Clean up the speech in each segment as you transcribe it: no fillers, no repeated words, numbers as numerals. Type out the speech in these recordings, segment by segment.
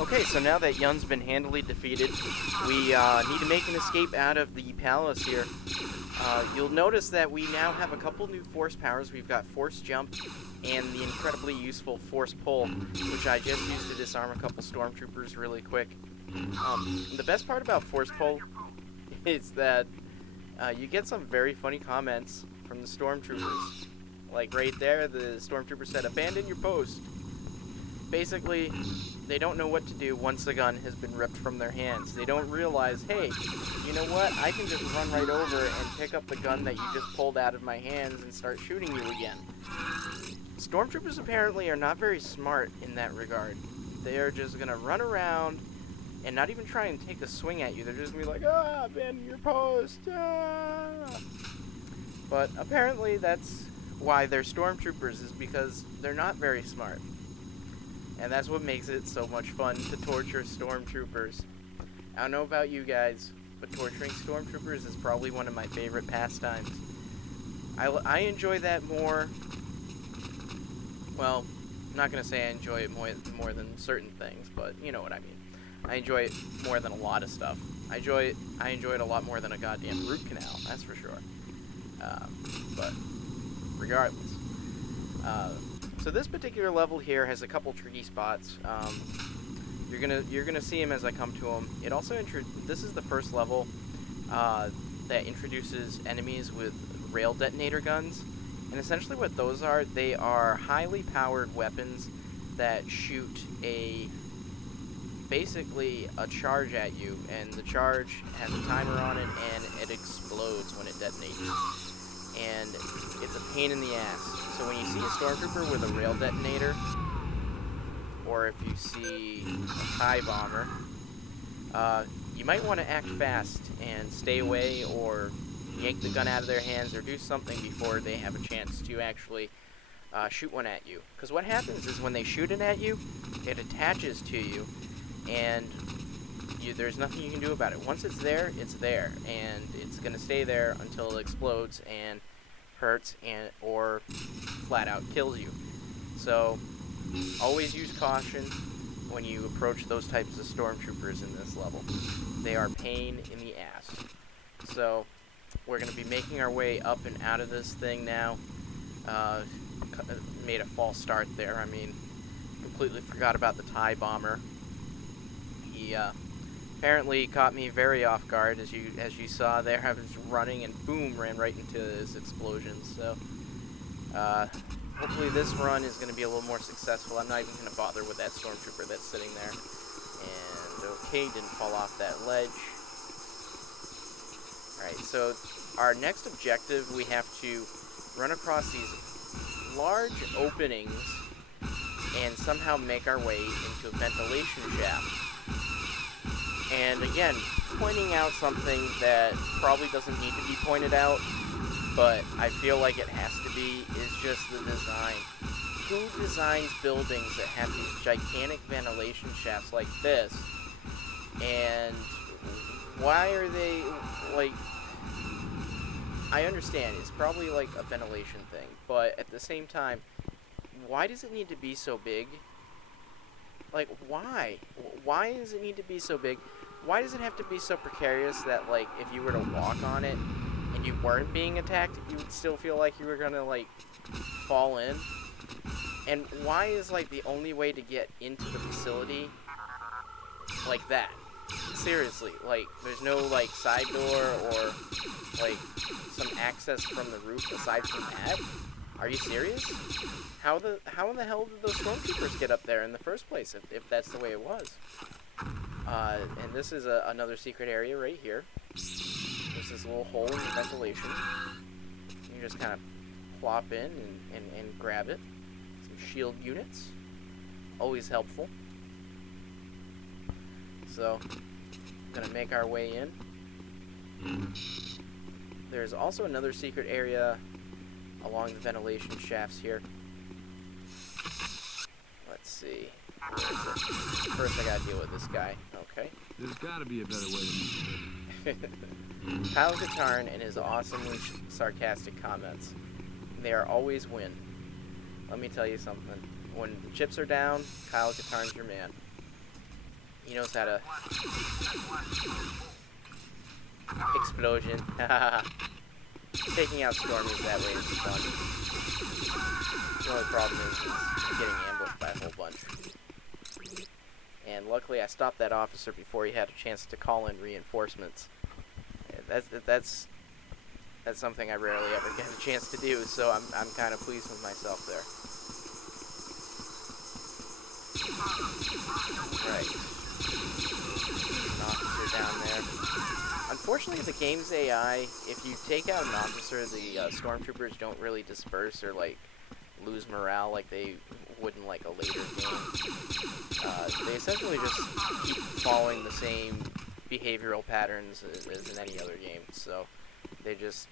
Okay, so now that Yun's been handily defeated, we need to make an escape out of the palace here. You'll notice that we now have a couple new force powers. We've got Force Jump and the incredibly useful Force Pull, which I just used to disarm a couple stormtroopers really quick. The best part about Force Pull is that you get some very funny comments from the stormtroopers. Like right there, the stormtrooper said, "Abandon your post." Basically, they don't know what to do once the gun has been ripped from their hands. They don't realize, hey, you know what? I can just run right over and pick up the gun that you just pulled out of my hands and start shooting you again. Stormtroopers apparently are not very smart in that regard. They are just going to run around and not even try and take a swing at you. They're just going to be like, "Ah, abandon your post, ah." But apparently that's why they're stormtroopers, is because they're not very smart. And that's what makes it so much fun to torture stormtroopers. I don't know about you guys, but torturing stormtroopers is probably one of my favorite pastimes. I enjoy that more. Well, I'm not going to say I enjoy it more than certain things, but you know what I mean. I enjoy it more than a lot of stuff. I enjoy it a lot more than a goddamn root canal, that's for sure. But regardless. So this particular level here has a couple tricky spots. You're gonna see them as I come to them. It also this is the first level that introduces enemies with rail detonator guns, and essentially what those are, they are highly powered weapons that shoot basically a charge at you, and the charge has a timer on it, and it explodes when it detonates. And it's a pain in the ass. So when you see a stormtrooper with a rail detonator, or if you see a TIE bomber, you might want to act fast and stay away, or yank the gun out of their hands, or do something before they have a chance to actually shoot one at you. Because what happens is when they shoot it at you, it attaches to you, and there's nothing you can do about it. Once it's there, and it's going to stay there until it explodes and hurts or flat out kills you. So always use caution when you approach those types of stormtroopers in this level. They are pain in the ass. So we're going to be making our way up and out of this thing now. Made a false start there. I mean, completely forgot about the TIE bomber. He apparently caught me very off guard, as you saw there. I was running and boom, ran right into this explosion. So hopefully this run is going to be a little more successful. I'm not even going to bother with that stormtrooper that's sitting there. And okay, didn't fall off that ledge. Alright, so our next objective, we have to run across these large openings and somehow make our way into a ventilation shaft. And again, pointing out something that probably doesn't need to be pointed out, but I feel like it has to be, is just the design. Who designs buildings that have these gigantic ventilation shafts like this? And why are they, like, I understand, it's probably like a ventilation thing, but at the same time, why does it need to be so big? Like, why? Why does it need to be so big? Why does it have to be so precarious that, like, if you were to walk on it and you weren't being attacked, you would still feel like you were gonna, like, fall in? And why is, like, the only way to get into the facility like that? Seriously, like, there's no, like, side door or, like, some access from the roof aside from that? Are you serious? How in the hell did those stormtroopers get up there in the first place, if that's the way it was? And this is another secret area right here. There's this little hole in the ventilation. You just kind of plop in and grab it. Some shield units. Always helpful. So, gonna make our way in. There's also another secret area along the ventilation shafts here. Let's see. First I gotta deal with this guy. Okay. There's gotta be a better way to do it. Kyle Katarn and his awesomely sarcastic comments. They are always win. Let me tell you something. When the chips are down, Kyle Katarn's your man. He knows how to... Explosion. Taking out Stormies that way is fun. The only problem is getting ambushed by a whole bunch. And luckily I stopped that officer before he had a chance to call in reinforcements. That's something I rarely ever get a chance to do, so I'm kind of pleased with myself there. Right. An officer down there. Unfortunately, the game's AI, if you take out an officer, the stormtroopers don't really disperse or, like, lose morale like they would in, like, a later game. They essentially just keep following the same behavioral patterns as in any other game, so they just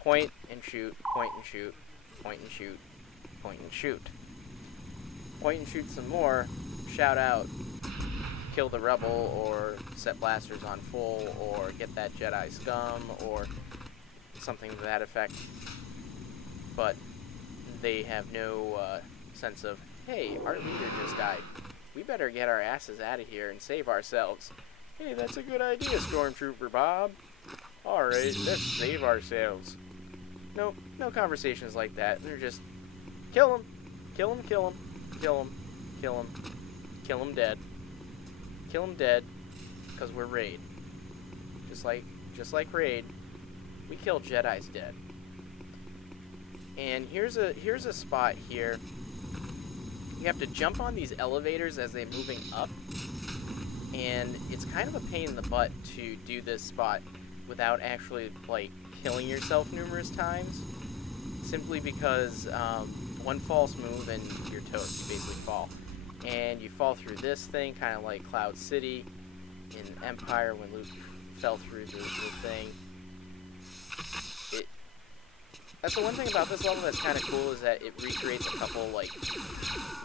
point and shoot, point and shoot, point and shoot, point and shoot. Point and shoot some more, shout out, kill the rebel, or set blasters on full, or get that Jedi scum, or something to that effect. But they have no sense of, hey, our leader just died. We better get our asses out of here and save ourselves. Hey, that's a good idea, Stormtrooper Bob. Alright, let's save ourselves. No conversations like that. They're just, kill him, kill him, kill him, kill him, kill him, kill him dead. Kill him dead, because we're Raid. Just like Raid, we kill Jedis dead. And here's a spot here. You have to jump on these elevators as they're moving up, and it's kind of a pain in the butt to do this spot without actually, like, killing yourself numerous times, simply because one false move and you're toast. You basically fall. And you fall through this thing, kind of like Cloud City in Empire when Luke fell through the thing. That's the one thing about this level that's kind of cool, is that it recreates a couple, like,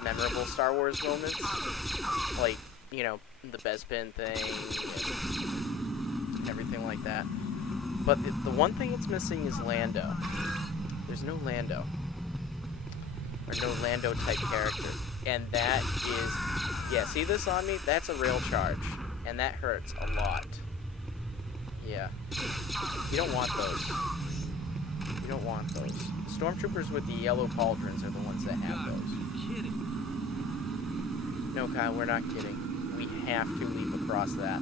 memorable Star Wars moments. Like, you know, the Bespin thing, and everything like that. But the one thing it's missing is Lando. There's no Lando. Or no Lando-type character. And that is... Yeah, see this on me? That's a rail charge. And that hurts a lot. Yeah. You don't want those. You don't want those. Stormtroopers with the yellow pauldrons are the ones that have those. No, Kyle, we're not kidding. We have to leap across that.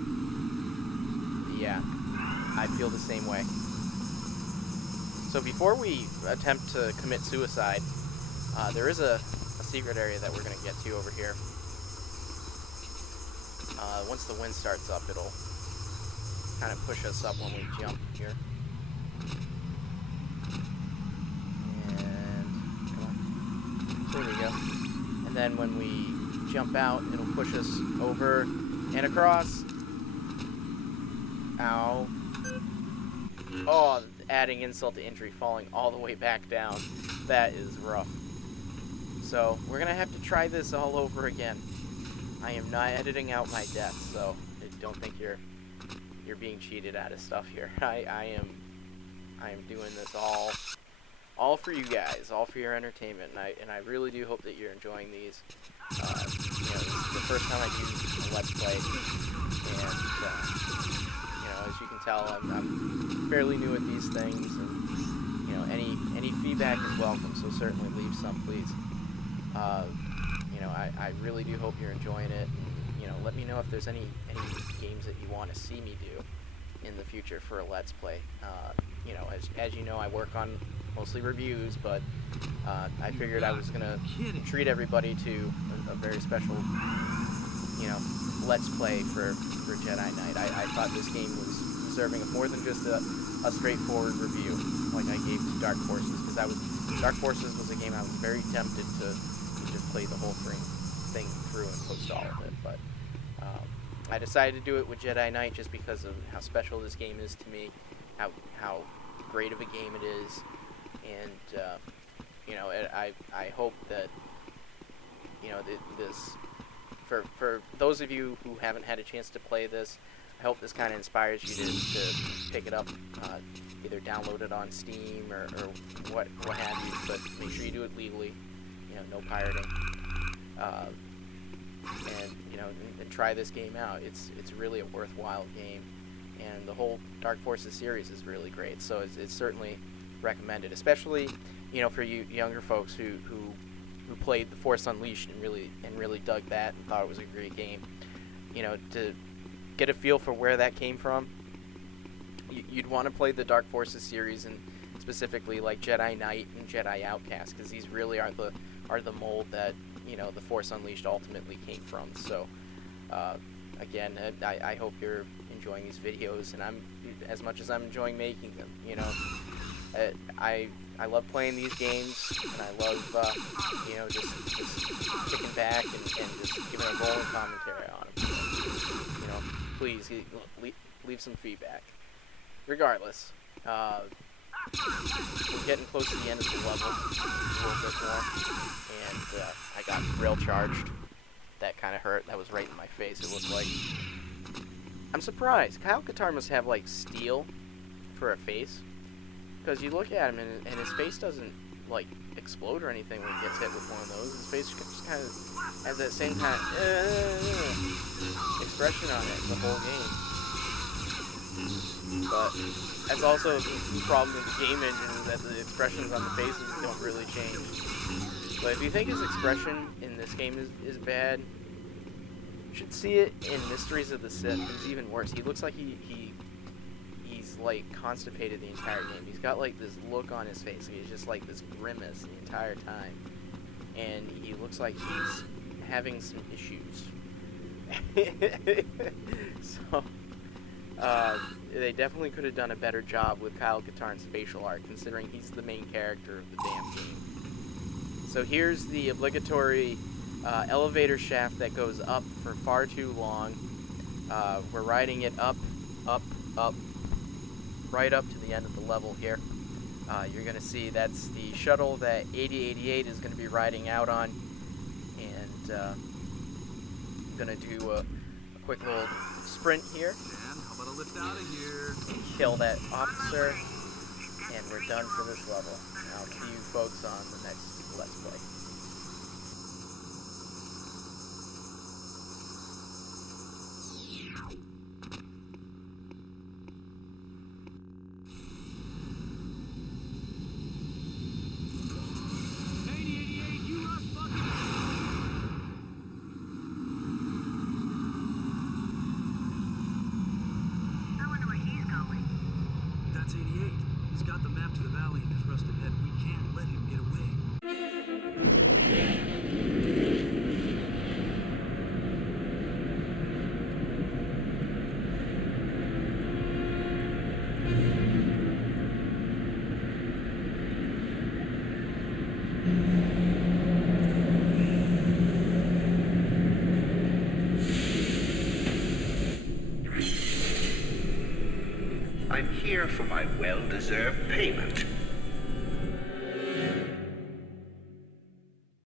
Yeah. I feel the same way. So before we attempt to commit suicide, there is a secret area that we're going to get to over here. Once the wind starts up, it'll kind of push us up when we jump here. And, come on. There we go. And then when we jump out, it'll push us over and across. Ow. Oh, adding insult to injury, falling all the way back down. That is rough. So, we're going to have to try this all over again. I am not editing out my deaths, so I don't think you're being cheated out of stuff here. I am doing this all for you guys, all for your entertainment, and I really do hope that you're enjoying these. You know, this is the first time I do a Let's Play, and you know, as you can tell, I'm fairly new at these things, and you know, any feedback is welcome. So certainly leave some, please. You know, I really do hope you're enjoying it. And, you know, let me know if there's any games that you want to see me do in the future for a Let's Play. You know, as you know, I work on mostly reviews, but I figured I was gonna treat everybody to a very special, you know, Let's Play for Jedi Knight. I thought this game was deserving of more than just a straightforward review like I gave to Dark Forces, because Dark Forces was a game I was very tempted to just play the whole thing through and post all of it, but I decided to do it with Jedi Knight just because of how special this game is to me, how great of a game it is, and you know, I hope that, you know, this for those of you who haven't had a chance to play this, I hope this kind of inspires you to pick it up, either download it on Steam or what have you, but make sure you do it legally, you know, no pirating. and you know, and try this game out. It's really a worthwhile game, and the whole Dark Forces series is really great. So it's certainly recommended, especially, you know, for you younger folks who played The Force Unleashed and really dug that and thought it was a great game. You know, to get a feel for where that came from, you'd want to play the Dark Forces series, and specifically like Jedi Knight and Jedi Outcast, because these really are the mold that, you know, The Force Unleashed ultimately came from. So again, I hope you're enjoying these videos, and I'm as much as I'm enjoying making them. You know, I love playing these games, and I love you know, just kicking back and just giving a rolling commentary on them. So, you know, please leave some feedback. Regardless, we're getting close to the end of the level a little bit more, and I got rail charged. That kind of hurt. That was right in my face, it looked like. I'm surprised. Kyle Katarn must have, like, steel for a face, because you look at him and his face doesn't, like, explode or anything when he gets hit with one of those. His face just kind of has that same kind of expression on it the whole game. But that's also the problem with the game engine, is that the expressions on the faces don't really change. But if you think his expression in this game is bad, you should see it in Mysteries of the Sith. It's even worse. He looks like he's like constipated the entire game. He's got like this look on his face. He's just like this grimace the entire time, and he looks like he's having some issues. So they definitely could have done a better job with Kyle Katarn's facial art, considering he's the main character of the damn game. So here's the obligatory elevator shaft that goes up for far too long. We're riding it up, right up to the end of the level here. You're going to see that's the shuttle that 8088 is going to be riding out on. And I'm going to do a quick little sprint here. How about a lift out of here? And kill that officer. And we're done for this level. And I'll see you folks on the next Let's Play. I'm here for my well-deserved payment.